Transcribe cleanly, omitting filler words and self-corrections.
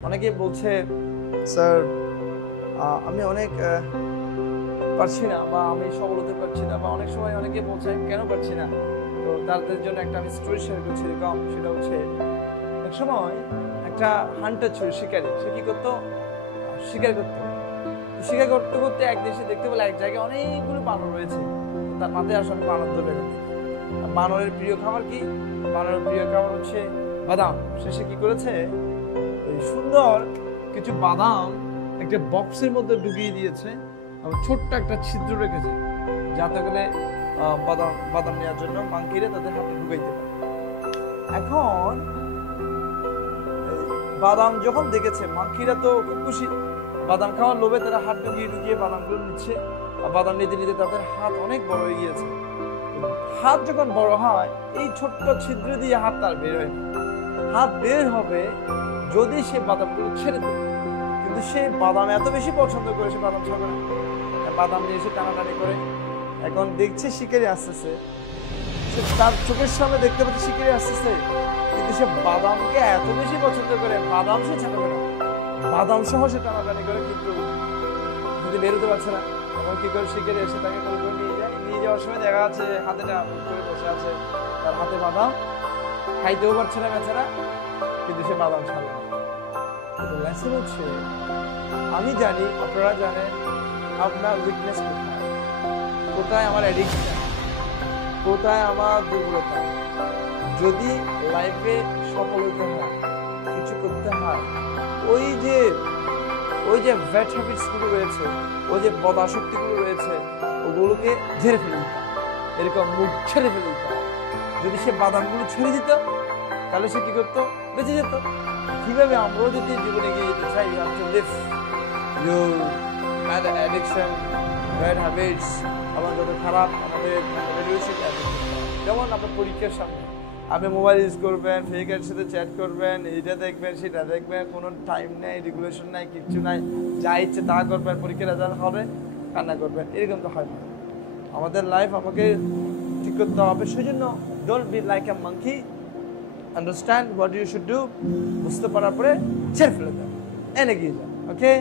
অনেকে বলছে স্যার আমি অনেক পারছি না বা আমি সফল হতে পারছি না, বা অনেক সময় অনেকে বলছে আমি কেন পারছি না। তো তাদের জন্য একটা আমি স্টোরি শেয়ার করছি এরকম। সেটা হচ্ছে এক সময় একটা হান্টার ছিল, শিকারী। সে কি করতো? শিকার করতো। শিকার করতে করতে একদিন সে দেখতে পেলো এক জায়গায় অনেকগুলো বানর রয়েছে। তার মাথায় আসলে বানর ধরে গেল। বানরের প্রিয় খাবার কি? বানরের প্রিয় খাবার হচ্ছে বাদাম। সে কি করেছে? এই সুন্দর কিছু বাদাম একটা বক্সের মধ্যে ঢুকিয়ে দিয়েছে এবং ছোট্ট একটা ছিদ্র রেখেছে, যাতে করে বাদাম নেওয়ার জন্য মাংকিরা তাদের হাতে ঢুকাইতে পারে। এখন বাদাম যখন দেখেছে, মাংকিরা তো খুব খুশি। বাদাম খাওয়ার লোভে তারা হাত ঢুকিয়ে ঢুকিয়ে বাদামগুলো নিচ্ছে। আর বাদাম নিতে নিতে তাদের হাত অনেক বড় হয়ে গিয়েছে। হাত যখন বড় হয়, এই ছোট্ট ছিদ্র দিয়ে হাত তার বের হয় না। হাত বের হবে যদি সে বাদামগুলো ছেড়ে দেয়, কিন্তু সে বাদাম এত বেশি পছন্দ করে সে বাদাম ছাড়বে না। বাদাম নিয়ে এসে টানাটানি করে। এখন দেখছে শিকারি আসতেছে, সে তার চোখের সামনে দেখতে পাচ্ছে শিকারি আসতেছে, কিন্তু সে বাদামকে এত বেশি পছন্দ করে বাদাম সে ছাড়বে না। বাদাম সহ সে টানাটানি করে, কিন্তু যদি বেরোতে পারছে না। এখন কি করে শিকারি এসে তাকে কোলে করে নিয়ে যায়। নিয়ে যাওয়ার সময় দেখা যাচ্ছে হাতে করে বসে আছে, তার হাতে বাদাম, খাইতেও পারছে না বেচারা, কিন্তু সে বাদাম ছাড়বে না। লেসন হচ্ছে, আমি জানি আপনারা জানেন আপনার উইকনেস কোথায়, কোথায় আমার অ্যাডিকশন, কোথায় আমার দুর্বলতা। যদি লাইফে সফল হতে হয়, কিছু করতে হয়, ওই যে ব্যাড হ্যাবিটস গুলো রয়েছে, ওই যে বদাসক্তিগুলো রয়েছে, ওগুলোকে ঝেড়ে ফেলে দিতে, এরকম মুখ ছেড়ে ফেলে দিতে। যদি সে বাদামগুলো ছেড়ে দিত, তাহলে সে কি করতো? বেঁচে যেত। কিভাবে আমরাও যদি জীবনে এগিয়ে যেতে চাই, you have to live your bad addiction, bad habits, আমার যত খারাপ আমাদের যেমন আপনার পরীক্ষার সামনে আপনি মোবাইল ইউজ করবেন, ফেকের সাথে চ্যাট করবেন, এইটা দেখবেন সেটা দেখবেন, কোনো টাইম নেই, রেগুলেশন নাই, কিচ্ছু নাই, যা ইচ্ছে তা করবেন, পরীক্ষার রেজাল্ট হবে কান্না করবেন, এরকম তো হয় না। আমাদের লাইফ আমাকে ঠিক করতে হবে। সেই জন্য don't be like a monkey, understand what you should do, বুঝতে পারার পরে ছেড়ে ফেলে দেন, এনে গিয়ে যান। ওকে।